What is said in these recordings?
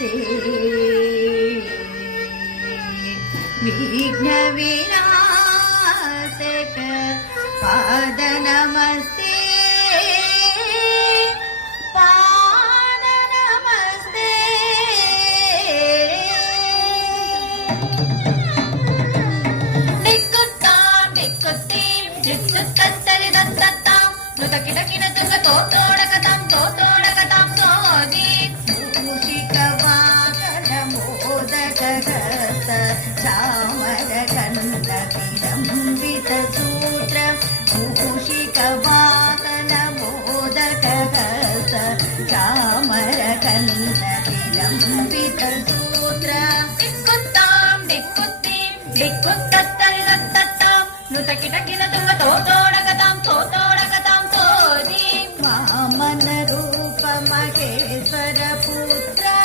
नमस्ते विघ्न विनाशक पाद नमस्ते पाद नमस्ते दिक्कुत्तां दिक्कुत्तीं दिक्कुत्तत्तरि दत्तत्तां नुतकिटकिन तुंग तोतोडकतां तोतोडकतां तोदी चामर कन्द विलंबित सूत्र मूषिक वाहन मोदक चामर कन्द विलंबित सूत्र दिक्कुत्तां दिक्कुत्तीं दिक्कुत्तत्तरि दत्तत्तां नुतकिटकिन तुंग तोतोडकतां तोतोडकतां तोदी वामन रूप महेश्वर पुत्र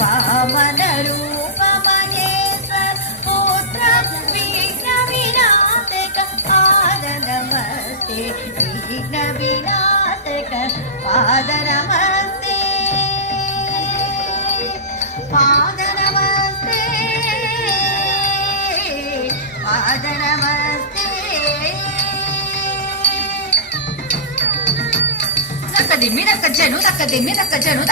वामन रूप महेश्वर पुत्र विघ्न विनाशक पाद नमस्ते विघ्न विनाशक पाद नमस्ते पाद नमस्ते पाद नमस्ते नक्क दिम्मी नक्क जनु नक्क दिम्मी नक्क जनु